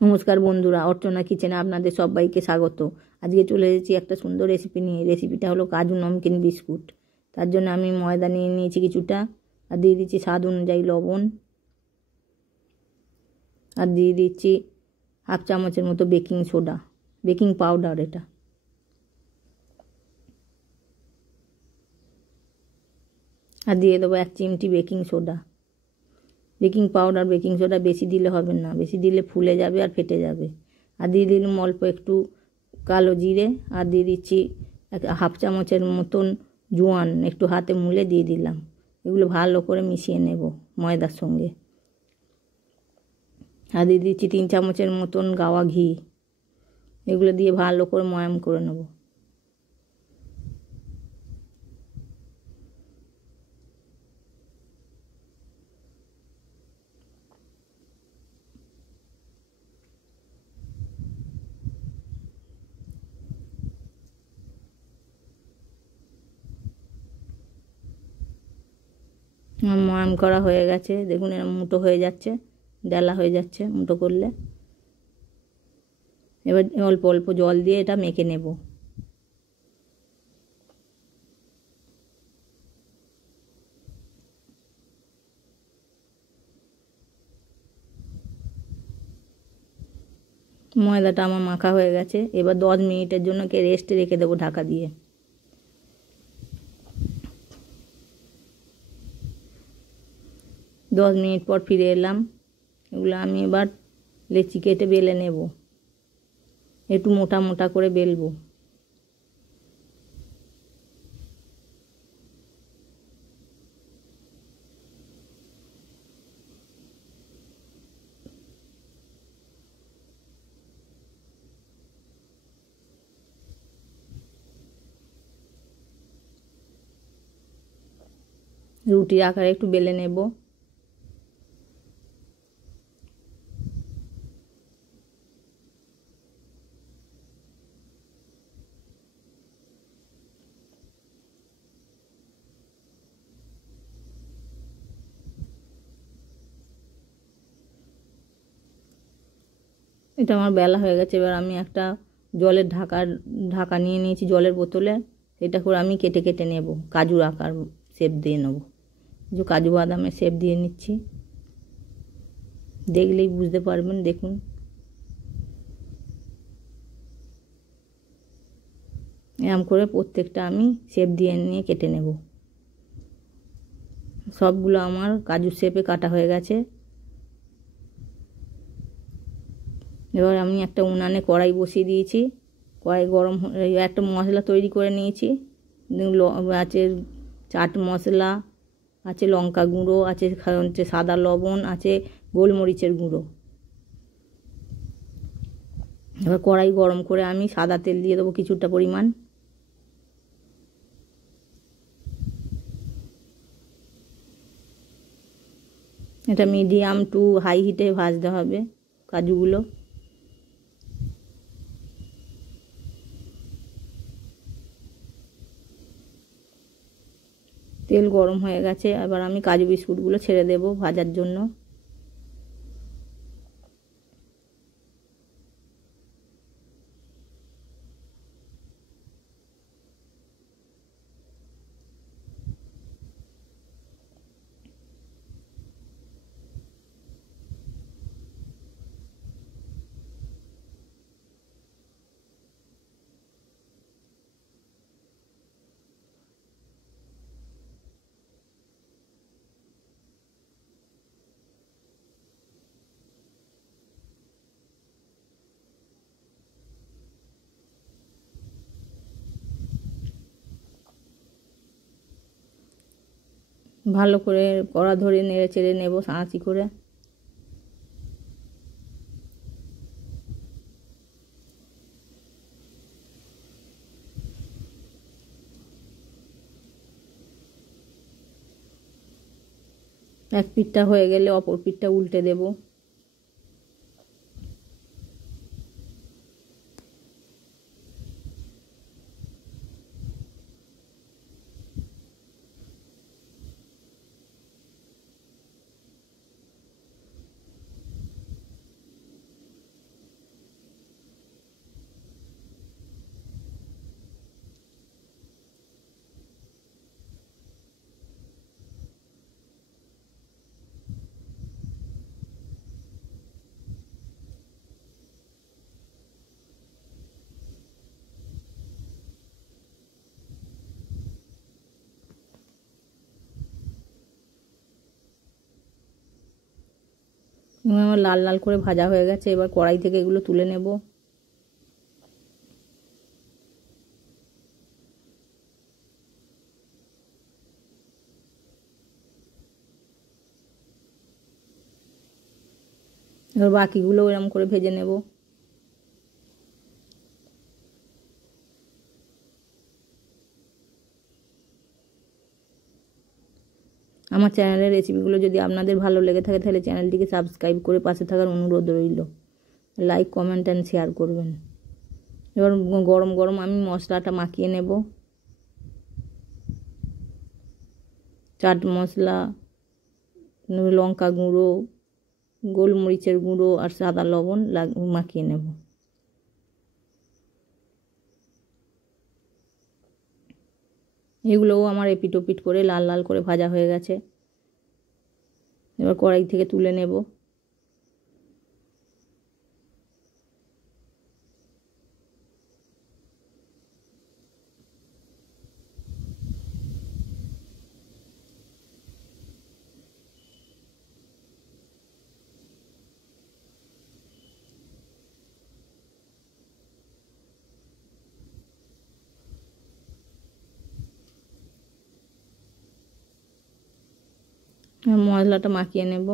নমস্কার বন্ধুরা, অর্চনা কিচেনে আপনাদের সবাইকে স্বাগত। আজকে চলে এসেছি একটা সুন্দর রেসিপি নিয়ে। রেসিপিটা হলো কাজু নমকিন বিস্কুট। তার জন্য আমি ময়দা নিয়ে নিয়েছি কিছুটা, আর দিয়ে দিচ্ছি স্বাদ অনুযায়ী লবণ, আর দিয়ে দিচ্ছি হাফ চামচের মতো বেকিং সোডা, বেকিং পাউডার এটা, আর দিয়ে দেবো 1 চিমটি baking soda. Baking powder baking soda বেশি দিলে হবে না, বেশি দিলে ফুলে যাবে আর ফেটে যাবে। আর দিয়ে দিলাম অল্প একটু কালো জিরে, আর দিয়ে দিচ্ছি হাফ চামচের মতন জোয়ান, একটু হাতে মুলে দিয়ে দিলাম। এগুলো ভালো করে মিশিয়ে নেব ময়দার সঙ্গে। আর দিয়ে দিচ্ছি 3 চামচের মতন গাওয়া ঘি। এগুলো দিয়ে ভালো করে ময়াম করে নেব। ময়াম করা হয়ে গেছে, দেখুন এরকম মুটো হয়ে যাচ্ছে, ডালা হয়ে যাচ্ছে মুটো করলে। এবার অল্প অল্প জল দিয়ে এটা মেখে নেব। ময়দাটা আমার মাখা হয়ে গেছে। এবার 10 মিনিটের জন্য রেস্টে রেখে দেবো ঢাকা দিয়ে। 10 মিনিট পর ফিরে এলাম। এগুলো আমি এবার লেচি কেটে বেলে নেব, একটু মোটা মোটা করে বেলবো। রুটির আকারে একটু বেলে নেব। এটা আমার বেলা হয়ে গেছে। এবার আমি একটা জলের ঢাকা নিয়ে নিয়েছি জলের বোতলে। এটা করে আমি কেটে কেটে নেব, কাজুর আকার শেপ দিয়ে নেব। যে কাজু বাদামের শেপ দিয়ে নিচ্ছি, দেখলেই বুঝতে পারবেন। দেখুন এরম করে প্রত্যেকটা আমি শেপ দিয়ে নিয়ে কেটে নেব। সবগুলো আমার কাজুর শেপে কাটা হয়ে গেছে। এবার আমি একটা উনানে কড়াই বসিয়ে দিয়েছি। কড়াই গরম একটা মশলা তৈরি করে নিয়েছি। আছে চাট মশলা, আছে লঙ্কা গুঁড়ো, আছে সাদা লবণ, আছে গোলমরিচের গুঁড়ো। এবার কড়াই গরম করে আমি সাদা তেল দিয়ে দেবো কিছুটা পরিমাণ। এটা মিডিয়াম টু হাই হিটে ভাজতে হবে কাজুগুলো। তেল গরম হয়ে গেছে। এবার আমি কাজু বিস্কুটগুলো ছেড়ে দেব ভাজার জন্য। ভালো করে কড়া ধরে নেড়ে চেড়ে নেব সাঁচি করে। এক পিঠটা হয়ে গেলে অপর পিঠটা উল্টে দেব। আমার লাল লাল করে ভাজা হয়ে গেছে, এবার কড়াই থেকে এগুলো তুলে নেব। এবার বাকিগুলো এরকম করে ভেজে নেব। আমার চ্যানেলের রেসিপিগুলো যদি আপনাদের ভালো লেগে থাকে তাহলে চ্যানেলটিকে সাবস্ক্রাইব করে পাশে থাকার অনুরোধ রইল। লাইক, কমেন্ট অ্যান্ড শেয়ার করবেন। এবার গরম গরম আমি মশলাটা মাখিয়ে নেব। চাট মশলা, লঙ্কা গুঁড়ো, গোলমরিচের গুঁড়ো আর সাদা লবণ মাখিয়ে নেব। এগুলোও আমার এপিট ওপিট করে লাল লাল করে ভাজা হয়ে গেছে। এবার কড়াই থেকে তুলে নেব। মশলাটা মাখিয়ে নেব।